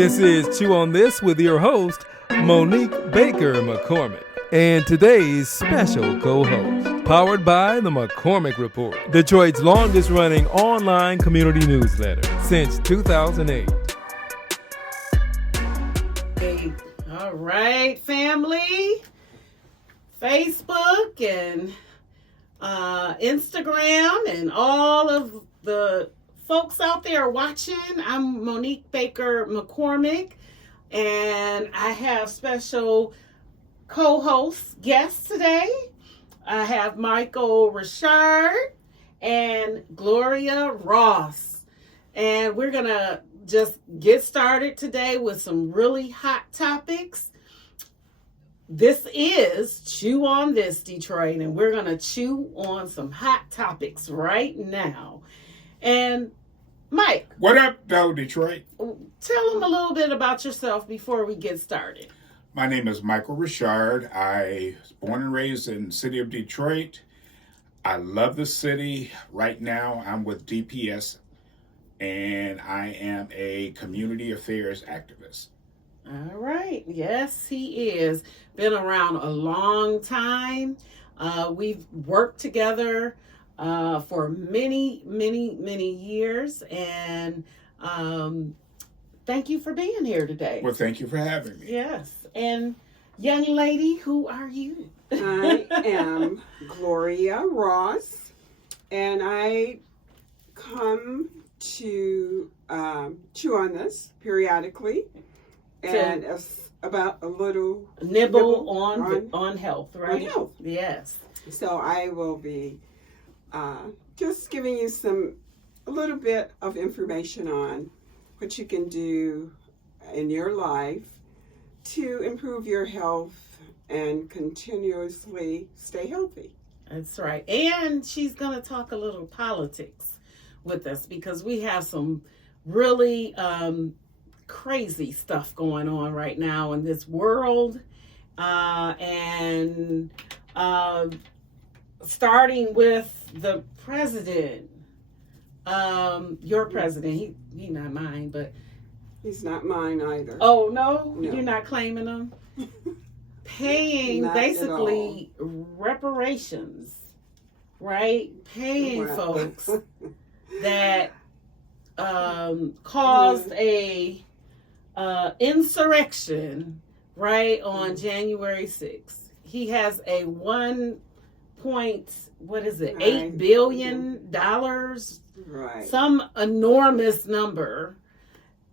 This is Chew on This with your host, Monique Baker McCormick, and today's special co-host, powered by the McCormick Report, Detroit's longest-running online community newsletter since 2008. Hey, all right, family. Facebook and Instagram and all of the folks out there watching. I'm Monique Baker McCormick, and I have special co-host guests today. I have Michael Ri'chard and Gloria Ross, and we're gonna just get started today with some really hot topics. This is Chew on This, Detroit, and we're gonna chew on some hot topics right now. And Mike. What up, Doe, Detroit? Tell them a little bit about yourself before we get started. My name is Michael Ri'chard. I was born and raised in the city of Detroit. I love the city. Right now, I'm with DPS, and I am a community affairs activist. All right. Yes, he is. Been around a long time. We've worked together for many years, and thank you for being here today. Well, thank you for having me. Yes. And young lady, who are you? I am Gloria Ross, and I come to chew on this periodically, and it's about a little nibble on health, right? On health. Yes. So I will be just giving you a little bit of information on what you can do in your life to improve your health and continuously stay healthy. That's right. And she's going to talk a little politics with us because we have some really crazy stuff going on right now in this world. And starting with the president, your president, he not mine, but he's not mine either. Oh no, you're not claiming him. Paying basically reparations, right? Paying folks that caused a insurrection, right, on January 6th. He has a $8 billion, right? Some enormous number,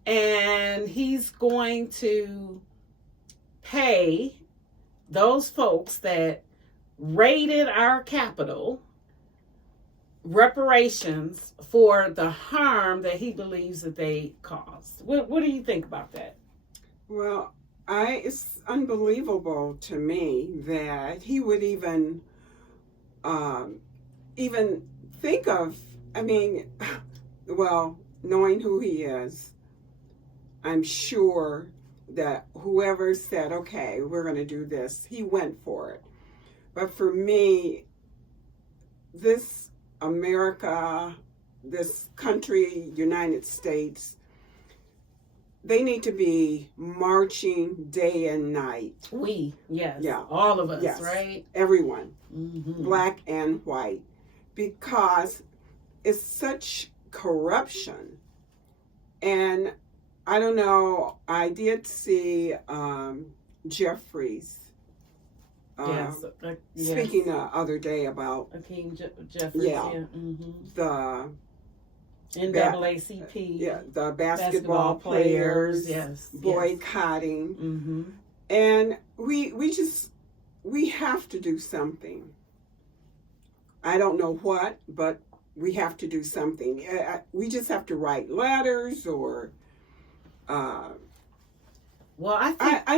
and he's going to pay those folks that raided our Capitol reparations for the harm that he believes that they caused. What do you think about that? Well, it's unbelievable to me that he would even think of, knowing who he is, I'm sure that whoever said, okay, we're going to do this, he went for it. But for me, this America, this country, United States, they need to be marching day and night. All of us, yes. Right? Everyone, mm-hmm. Black and white, because it's such corruption. And I don't know, I did see Jeffries speaking the other day about Akeem Jeffries, mm-hmm. the NAACP, the basketball players, boycotting, mm-hmm. and we have to do something. I don't know what, but we have to do something. We just have to write letters or. I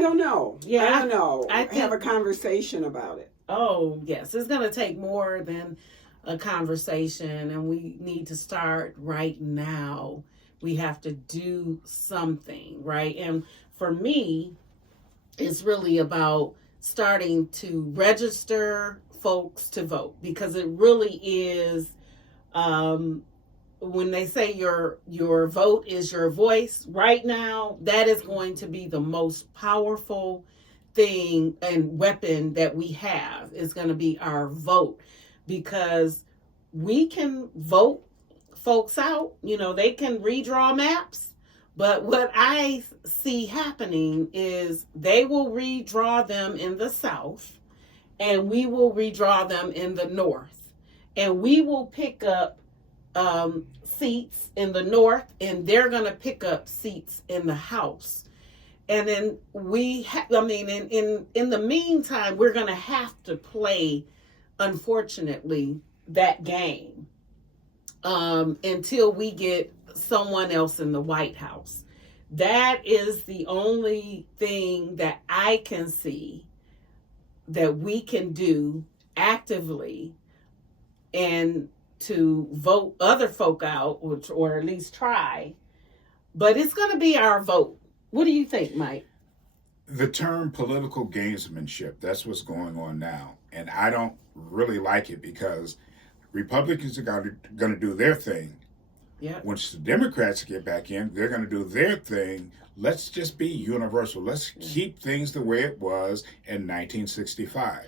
don't know. Yeah, I don't know. I have a conversation about it. Oh, yes. It's going to take more than a conversation, and we need to start right now. We have to do something, right? And for me, it's really about starting to register folks to vote, because it really is when they say your vote is your voice, right now, that is going to be the most powerful thing and weapon that we have, is going to be our vote, because we can vote folks out. They can redraw maps, but what I see happening is they will redraw them in the South, and we will redraw them in the North, and we will pick up seats in the North, and they're going to pick up seats in the House. And then in the meantime, we're going to have to play, unfortunately, that game until we get someone else in the White House. That is the only thing that I can see that we can do actively, and to vote other folk out, or at least try. But it's going to be our vote. What do you think, Mike? The term political gamesmanship, that's what's going on now. And I don't really like it, because Republicans are going to do their thing. Yeah. Once the Democrats get back in, they're going to do their thing. Let's just be universal. Let's keep things the way it was in 1965.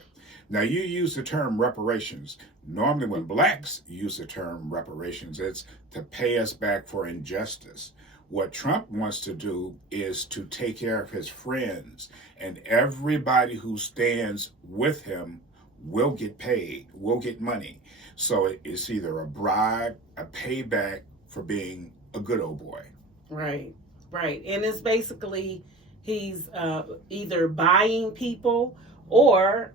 Now, you use the term reparations. Normally, when blacks use the term reparations, it's to pay us back for injustice. What Trump wants to do is to take care of his friends, and everybody who stands with him will get paid, will get money. So it's either a bribe, a payback for being a good old boy. Right. And it's basically he's either buying people or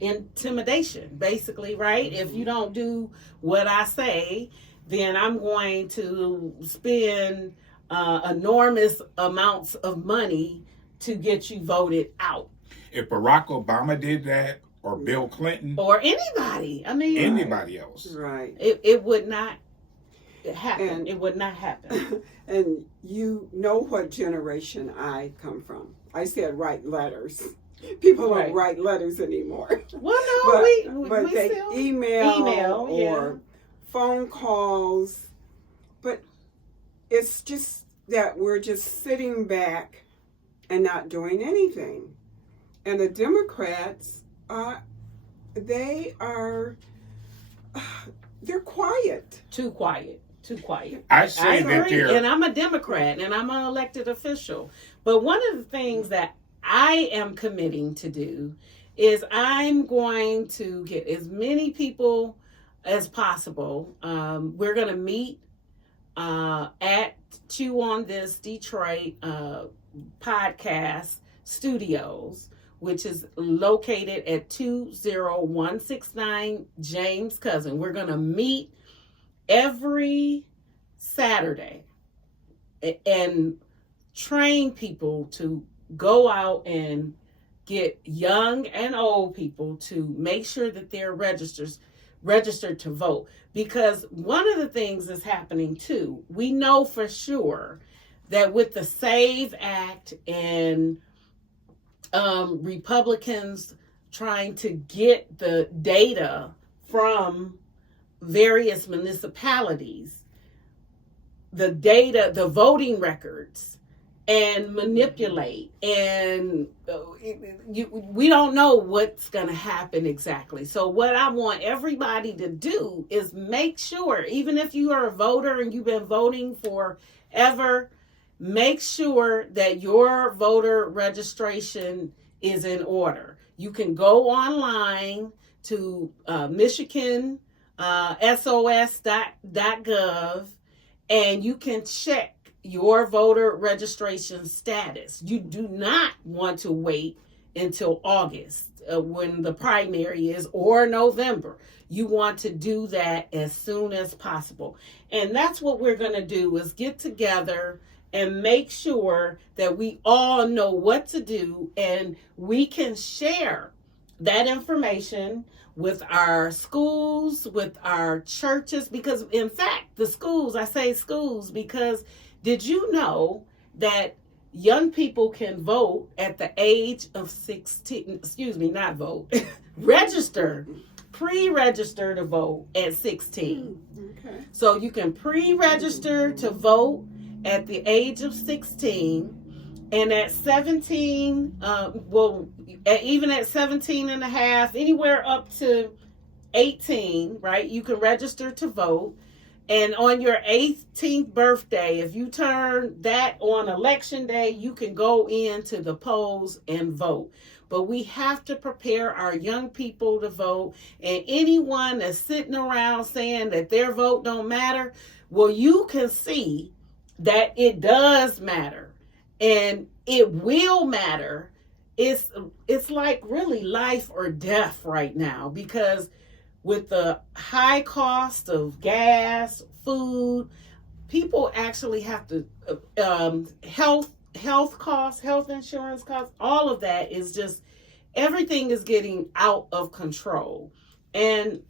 intimidation, basically, right? If you don't do what I say, then I'm going to spend enormous amounts of money to get you voted out. If Barack Obama did that, or Bill Clinton, or anybody, anybody else, right? It would not happen. It would not happen. And you know what generation I come from. I said write letters. People don't write letters anymore. Well, no, but we they still email or phone calls. But it's just that we're just sitting back and not doing anything. And the Democrats, they're quiet. Too quiet. I say that agree, and I'm a Democrat, and I'm an elected official. But one of the things that I am committing to do is I'm going to get as many people as possible. We're going to meet at Pt.1 This Detroit podcast studios, which is located at 20169 James Cousin. We're going to meet every Saturday and train people to go out and get young and old people to make sure that they're registered to vote. Because one of the things that's happening too, we know for sure that with the SAVE Act and Republicans trying to get the data from various municipalities, the voting records, and manipulate, and we don't know what's going to happen exactly. So what I want everybody to do is make sure, even if you are a voter and you've been voting forever, make sure that your voter registration is in order. You can go online to Michigan sos.gov, and you can check your voter registration status. You do not want to wait until August when the primary is, or November. You want to do that as soon as possible. And that's what we're going to do, is get together and make sure that we all know what to do, and we can share that information with our schools, with our churches, because in fact, the schools, I say schools because did you know that young people can vote at the age of 16, not vote, register pre-register to vote at 16. Okay. So you can pre-register to vote at the age of 16. And at 17, even at 17 and a half, anywhere up to 18, right, you can register to vote. And on your 18th birthday, if you turn that on election day, you can go into the polls and vote. But we have to prepare our young people to vote. And anyone that's sitting around saying that their vote don't matter, well, you can see that it does matter. And it will matter. It's like really life or death right now, because with the high cost of gas, food, people actually have to health costs, health insurance costs, all of that is just, everything is getting out of control. And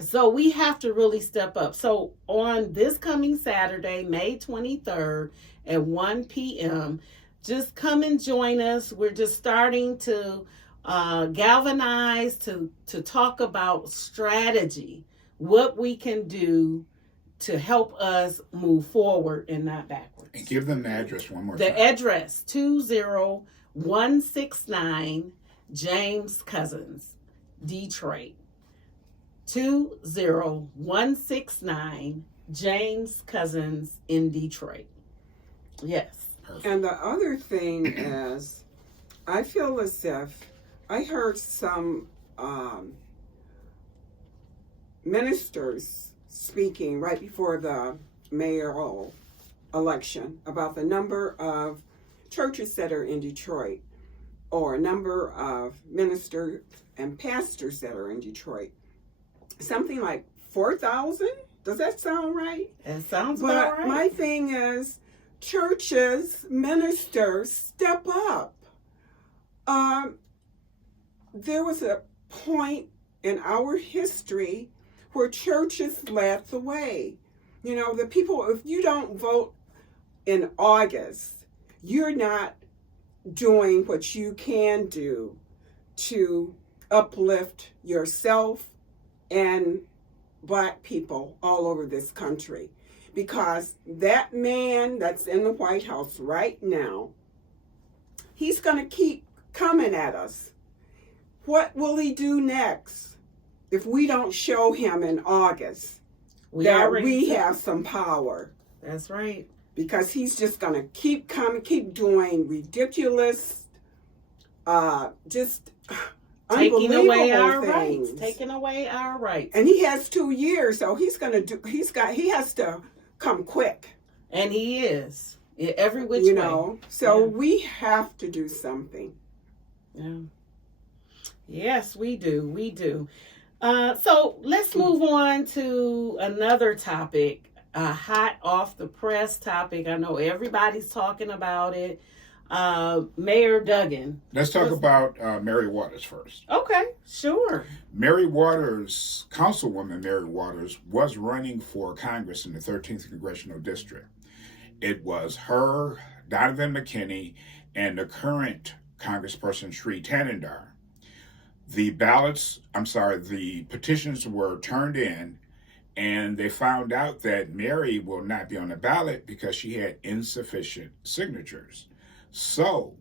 so we have to really step up. So on this coming Saturday, May 23rd at 1 p.m., just come and join us. We're just starting to galvanize to talk about strategy, what we can do to help us move forward and not backwards. And give them the address one more time. The address, 20169 James Cousins, Detroit. 20169 James Cousins in Detroit. Yes. Perfect. And the other thing is, I feel as if I heard some ministers speaking right before the mayoral election about the number of churches that are in Detroit, or a number of ministers and pastors that are in Detroit. Something like 4,000? Does that sound right? It sounds about right. My thing is, churches, ministers, step up. There was a point in our history where churches led the way. You know, the people, if you don't vote in August, you're not doing what you can do to uplift yourself and Black people all over this country. Because that man that's in the White House right now, he's going to keep coming at us. What will he do next if we don't show him in August that we have some power? That's right. Because he's just going to keep coming, keep doing ridiculous, just taking away our things. Rights. Taking away our rights. And he has 2 years, so he has to come quick. And he is. Every which way. So we have to do something. Yeah. Yes, we do. We do. So let's move on to another topic, a hot off the press topic. I know everybody's talking about it. Mayor Duggan. Let's talk about Mary Waters first. Okay, sure. Mary Waters, Councilwoman Mary Waters, was running for Congress in the 13th Congressional District. It was her, Donovan McKinney, and the current Congressperson Sri Tanandar. The petitions were turned in, and they found out that Mary will not be on the ballot because she had insufficient signatures. So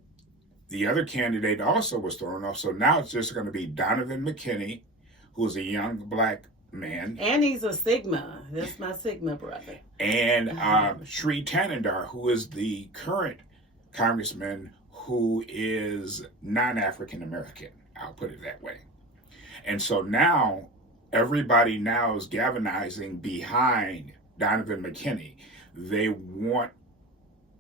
the other candidate also was thrown off. So now it's just going to be Donovan McKinney, who's a young Black man. And he's a Sigma. That's my Sigma brother. And Sri Tanandar, who is the current congressman who is non-African American. I'll put it that way. And so now everybody now is galvanizing behind Donovan McKinney. They want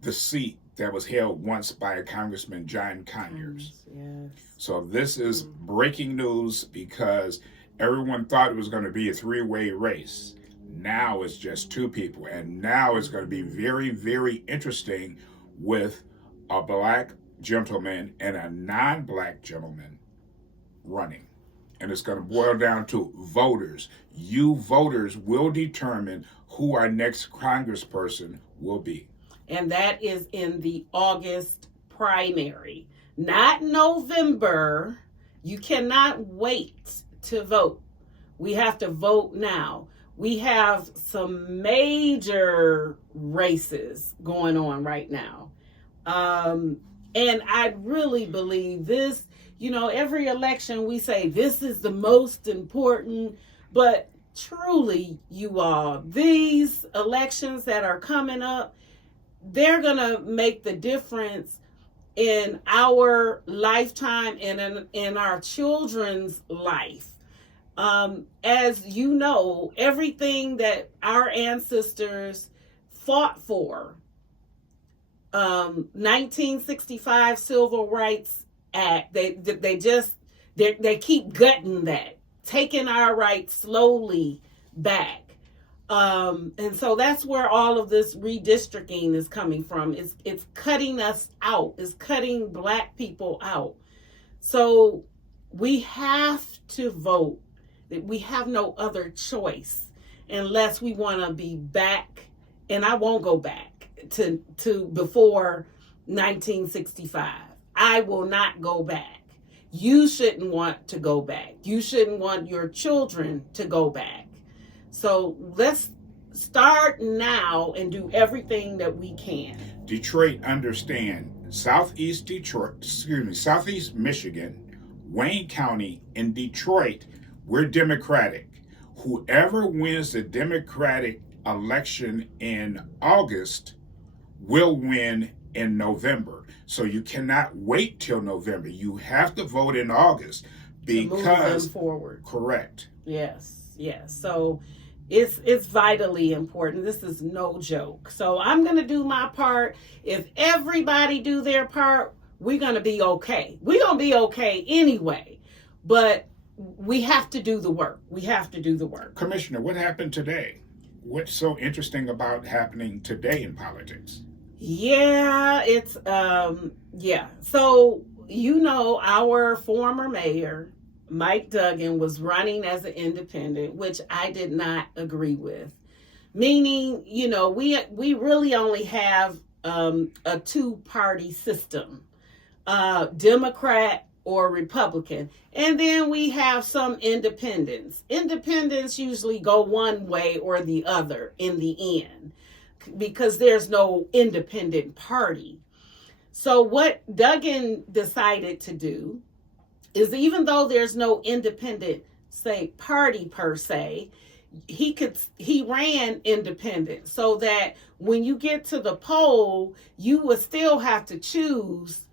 the seat that was held once by Congressman John Conyers. Yes. So this is breaking news because everyone thought it was going to be a 3-way race. Now it's just 2 people. And now it's going to be very, very interesting with a Black gentleman and a non-Black gentleman running. And it's going to boil down to voters. You voters will determine who our next congressperson will be. And that is in the August primary, not November. You cannot wait to vote. We have to vote now. We have some major races going on right now. And I really believe this, every election we say this is the most important, but truly, you all, these elections that are coming up, they're going to make the difference in our lifetime and in our children's life. As you know, everything that our ancestors fought for, 1965 Civil Rights Act, they keep gutting that, taking our rights slowly back. And so that's where all of this redistricting is coming from. It's cutting us out. It's cutting Black people out. So we have to vote. We have no other choice unless we want to be back. And I won't go back to before 1965. I will not go back. You shouldn't want to go back. You shouldn't want your children to go back. So let's start now and do everything that we can. Detroit, understand, Southeast Michigan, Wayne County, and Detroit, we're Democratic. Whoever wins the Democratic election in August will win in November. So you cannot wait till November. You have to vote in August because to move them forward. Correct. Yes. So it's vitally important. This is no joke. So I'm going to do my part. If everybody do their part, we're going to be okay. We're going to be okay anyway. But we have to do the work. Commissioner, what happened today? What's so interesting about happening today in politics? Yeah, it's So, our former mayor, Mike Duggan, was running as an independent, which I did not agree with. Meaning, we really only have a two-party system, Democrat or Republican. And then we have some independents. Independents usually go one way or the other in the end, because there's no independent party. So what Duggan decided to do is, even though there's no independent, party per se, he ran independent, so that when you get to the poll, you would still have to choose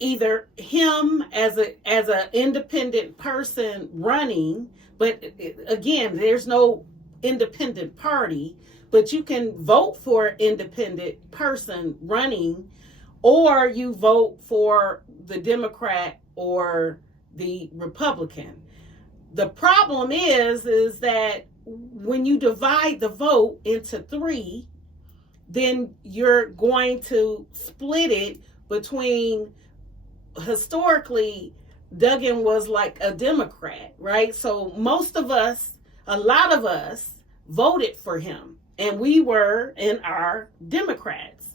either him as an independent person running, but again, there's no independent party, but you can vote for an independent person running, or you vote for the Democrat or the Republican. The problem is that when you divide the vote into three, then you're going to split it between, historically, Duggan was like a Democrat, right? So a lot of us voted for him, and we were in our Democrats.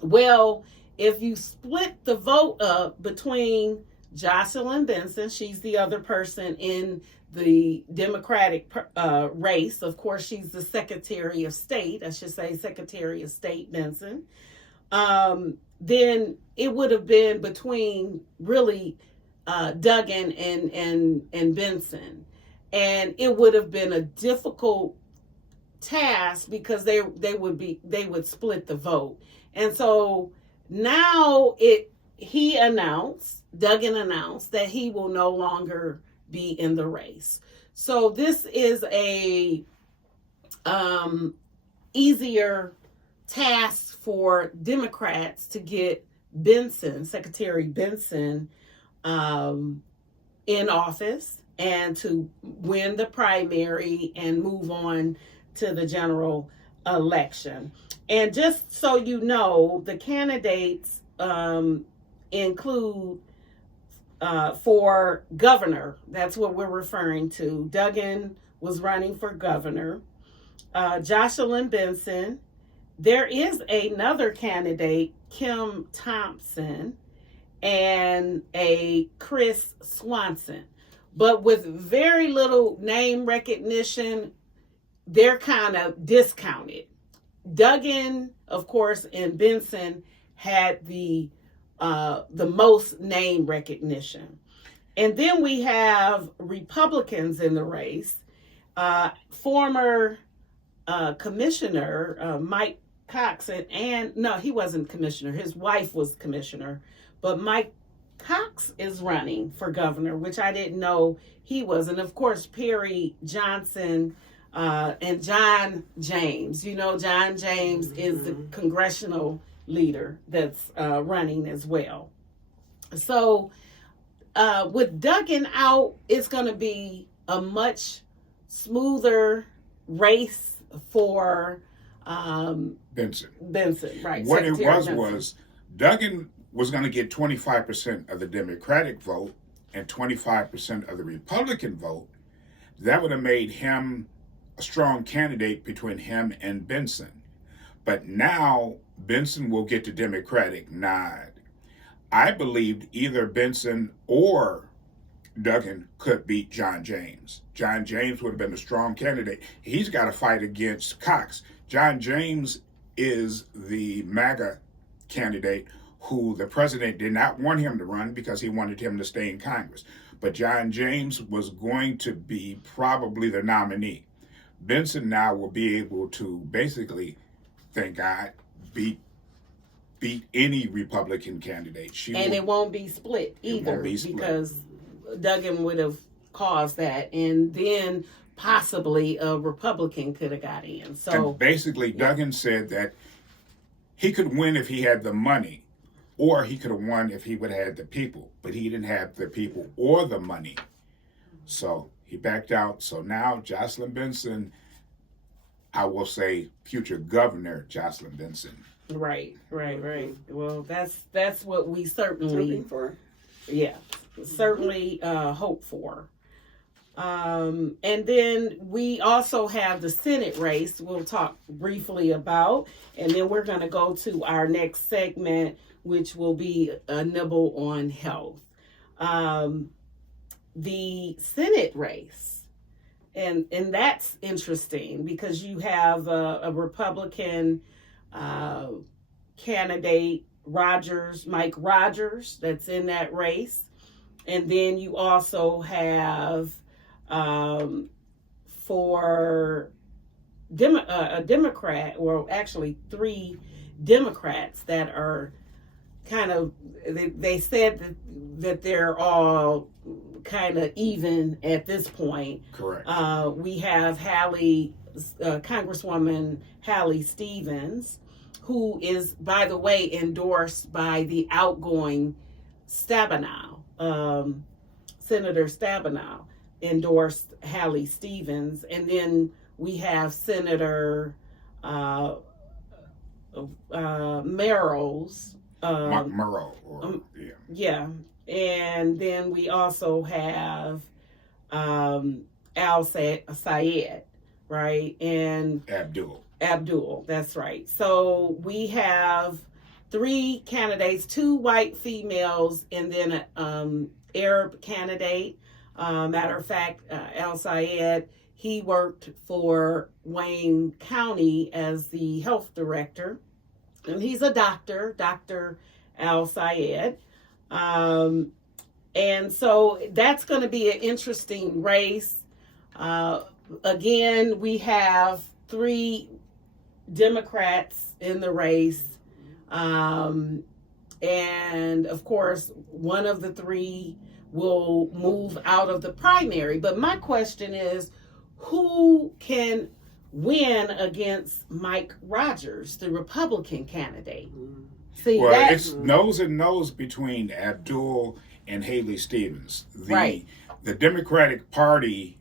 Well, if you split the vote up between Jocelyn Benson, she's the other person in the Democratic race. Of course, she's the Secretary of State. I should say Secretary of State Benson. Then it would have been between really Duggan and Benson. And it would have been a difficult task because they would split the vote. And so now Duggan announced that he will no longer be in the race. So this is a easier task for Democrats to get Secretary Benson, in office and to win the primary and move on to the general election. And just so you know, the candidates include for governor. That's what we're referring to. Duggan was running for governor. Jocelyn Benson. There is another candidate, Kim Thompson, and a Chris Swanson. but with very little name recognition, they're kind of discounted. Duggan, of course, and Benson had the most name recognition. And then we have Republicans in the race. Former commissioner Mike Cox, and no, he wasn't commissioner. His wife was commissioner. But Mike Cox is running for governor, which I didn't know he was. And of course, Perry Johnson and John James. You know, John James is the congressional leader that's running as well. So with Duggan out, it's going to be a much smoother race for Benson. Benson, right. What Secretary it was Benson. Duggan was going to get 25% of the Democratic vote and 25% of the Republican vote. That would have made him a strong candidate between him and Benson. But now Benson will get the Democratic nod. I believed either Benson or Duggan could beat John James. John James would have been a strong candidate. He's got to fight against Cox. John James is the MAGA candidate who the president did not want him to run because he wanted him to stay in Congress. But John James was going to be probably the nominee. Benson now will be able to basically, thank God, beat any Republican candidate. It won't be split either, because Duggan would have caused that, and then possibly a Republican could have got in. So and basically, Duggan said that he could win if he had the money, or he could have won if he would have had the people, but he didn't have the people or the money. So he backed out. So now Jocelyn Benson, I will say future governor Jocelyn Benson. Right. Well, that's what we certainly for. Yeah, certainly hope for. And then we also have the Senate race we'll talk briefly about, and then we're going to go to our next segment, which will be a nibble on health. The Senate race, and that's interesting because you have a Republican candidate, Mike Rogers, that's in that race. And then you also have for a Democrat, or actually 3 Democrats that are kind of, they said that they're all kind of even at this point. Correct. We have Congresswoman Hallie Stevens, who is, by the way, endorsed by the outgoing Stabenow. Senator Stabenow endorsed Hallie Stevens. And then we have Senator Merrill's. Merrill. Yeah. And then we also have Al Sayed, right? And Abdul, that's right. So we have 3 candidates, 2 white females, and then an Arab candidate. Matter of fact, Al Sayed, he worked for Wayne County as the health director, and he's a doctor, Dr. Al Sayed. And so that's going to be an interesting race. Again, we have 3 Democrats in the race. And of course, one of the 3 will move out of the primary. But my question is, who can win against Mike Rogers, the Republican candidate? See, well, it's nose and nose between Abdul and Hallie Stevens. Right. The Democratic Party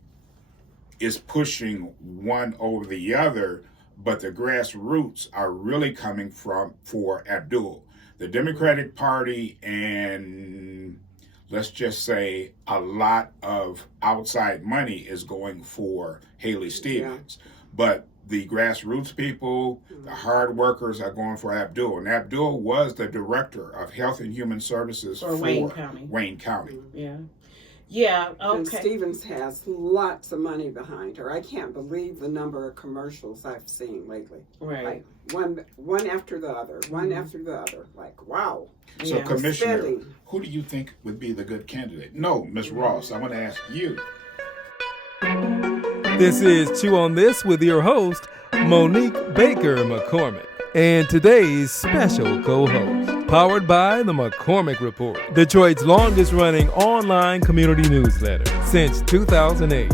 is pushing one over the other, but the grassroots are really coming for Abdul. The Democratic Party and, let's just say, a lot of outside money is going for Hallie Stevens. Yeah. But the grassroots people, the hard workers are going for Abdul. And Abdul was the director of Health and Human Services for Wayne County. Wayne County. Yeah. Yeah, And okay. Stevens has lots of money behind her. I can't believe the number of commercials I've seen lately. Right. Like one after the other, one after the other. Like, wow. So, Yeah. Commissioner, Spending. who do you think would be the good candidate? No, Ms. Ross, I want to ask you. This is Chew on This with your host, Monique Baker McCormick, and today's special co-host, powered by the McCormick Report, Detroit's longest running online community newsletter since 2008.